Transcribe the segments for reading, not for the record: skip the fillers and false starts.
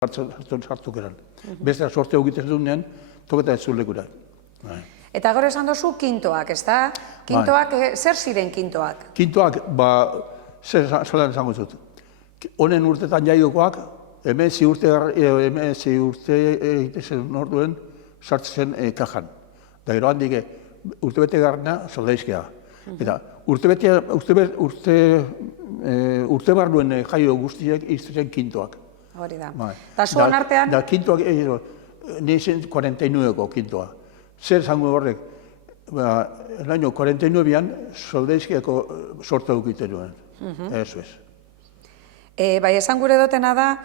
sartu geran. Beste sorte egiten duenean, toketa ez zulekura. Eta gero esan duzu kintoak, ez da? Kintoak, zer ziren kintoak? Kintoak, zer zelan esango zut. Honen urtetan jaiokoak, emezi urte egiten orduen sartzen kajan. Da gero handik urtebete garrana soldaizkea. Eta urte barruen jaio guztiek izten kintoak. Hori da. Eta zuen artean? Da kintoak, nintzen 49ko kintoa. Zer zango horrek, el año 49an soldaizkiako sorta dukiten nuen. Eso es. Bai, esan gure dutena da,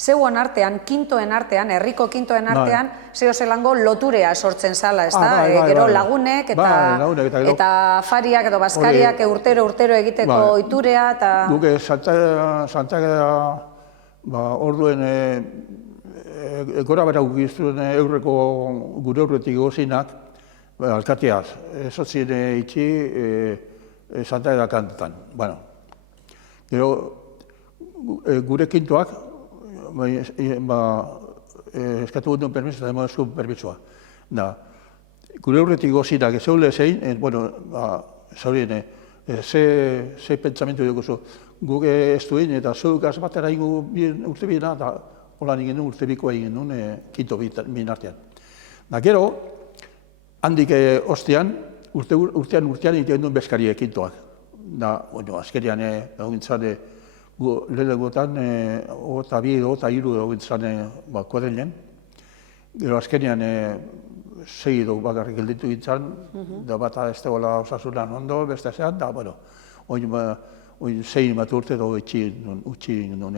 zeuon artean, kintoen artean, herriko kintoen artean, zeo zelango loturea sortzen zala, ez da? Gero lagunek eta afariak edo baskariak urtero egiteko oiturea eta... Guke Santageda orduen gora bera gukiztuen gure aurretik gozinak, alkateaz, ezotzien itxi Santageda kantetan. Gero, gure kintoak, eskatu duen permiso eta emozko permisoa. Gure aurretik gozinak, ez zeule zein, zaurien, ze pentsamentu dugu guk ez duen, eta zeuk azbatera ingo urte biena, eta hola nik genuen urte bikoa egin nuen kinto bien artean. Gero, handik ostean, urtean egiten duen bezkariek kintoak. Azkerian egintzan, lehenengotan, eta bi edo, eta hiru egintzan kuadrilen. Gero azkenian, sei edo bakarrik gelditu gintzan, da bata ez dagoela osasunan ondo, beste zean, da, oin sei bat urte edo utxi nuen.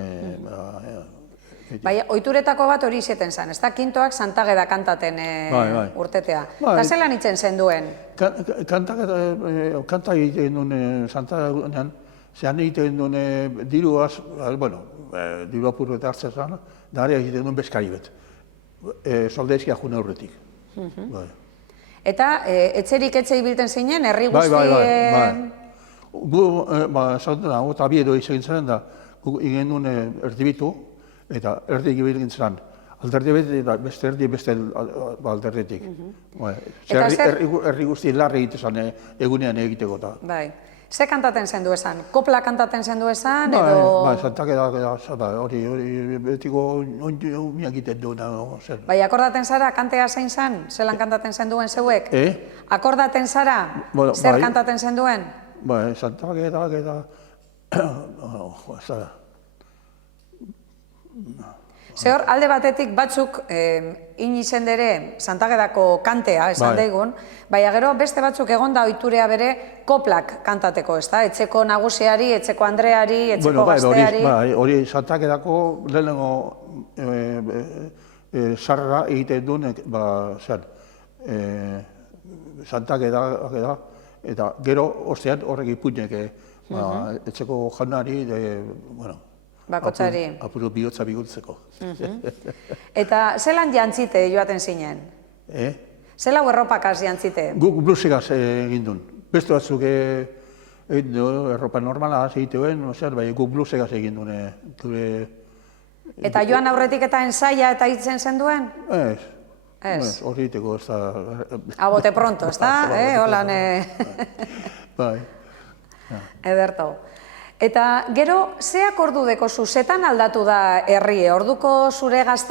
Baina, oituretako bat hori izaten zen, ez da kintoak Santageda kantaten urtetea. Eta zelan itzen zen duen? Kanta egiten duen Santagedan, zehan egiten duen diruaz, diru apurro eta hartzen zen, da ere egiten duen bezkari bet. Soldaizkia june horretik. Eta etxerik etxe ibilten zinen, herri guztien... Gu, eta bi edo izan zen, da gu egin duen erdibitu, eta erdi egin zen alderdi bet, eta beste erdi beste alderditik. Herri guztien larri egiten zen egunean egiteko. Ze kantaten zendu esan? Kopla kantaten zendu esan, edo... Santageda, hori betiko miak egiten duena. Bai, akordaten zara, kantea zein zen? Zelan kantaten zenduen zeuek? Akordaten zara, zer kantaten zenduen? Bai, Santageda, Zehor, alde batetik batzuk inizen dere Santagedako kantea, esan daigun, baina gero beste batzuk egonda oiturea bere koplak kantateko, ez da? Etxeko nagusiari, etxeko andreari, etxeko gazteari... Hori Santagedako lehenengo sarra egiten duen, Santageda, eta gero ostean horrek ipuinek etxeko jaunari, bakotzari. Apuru bihotza bihurtzeko. Eta zelan jantzite joaten zinen? Zelau erropakaz jantzite? Guk blusegaz egin duen. Beste batzuk egin duen, erropa normala egiten duen, bai guk blusegaz egin duen. Eta joan aurretik eta ensaia eta hitzen zenduen? Ez. Hori egiteko ez da... A bote pronto, ez da? Holan... Bai. Ederto. Eta gero, zeak ordu deko zu, zetan aldatu da herri? Orduko zure gazte